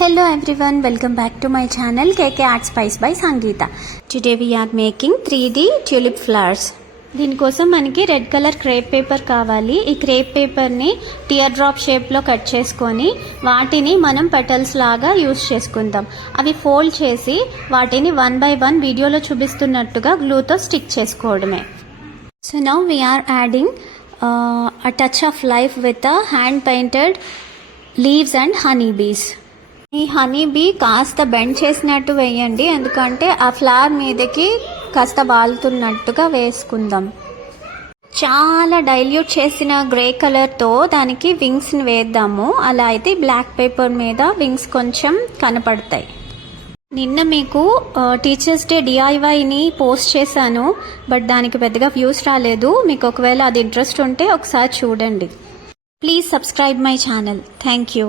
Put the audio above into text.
Hello everyone, welcome back to my channel KK Art Spice by Sangeeta. Today we are making 3D tulip flowers. దీనికోసం మనకి red colour crepe paper కావాలి. ఈ crepe పేపర్ని tear drop షేప్లో cut చేసుకొని వాటిని మనం పెటల్స్ లాగా యూస్ చేసుకుందాం. అవి ఫోల్డ్ చేసి వాటిని 1 by 1 వీడియోలో చూపిస్తున్నట్టుగా గ్లూతో స్టిక్ చేసుకోవడమే. So now we are adding a touch of life with a hand painted leaves and honey bees. ఈ హనీ బీ కాస్త బెండ్ చేసినట్టు వేయండి, ఎందుకంటే ఆ ఫ్లవర్ మీదకి కాస్త వాలుతున్నట్టుగా వేసుకుందాం. చాలా డైల్యూట్ చేసిన గ్రే కలర్తో దానికి వింగ్స్ని వేద్దాము. అలా అయితే బ్లాక్ పేపర్ మీద వింగ్స్ కొంచెం కనపడతాయి. నిన్న మీకు టీచర్స్ డే DIYని పోస్ట్ చేశాను, బట్ దానికి పెద్దగా వ్యూస్ రాలేదు. మీకు ఒకవేళ అది ఇంట్రెస్ట్ ఉంటే ఒకసారి చూడండి. Please subscribe my channel. Thank you.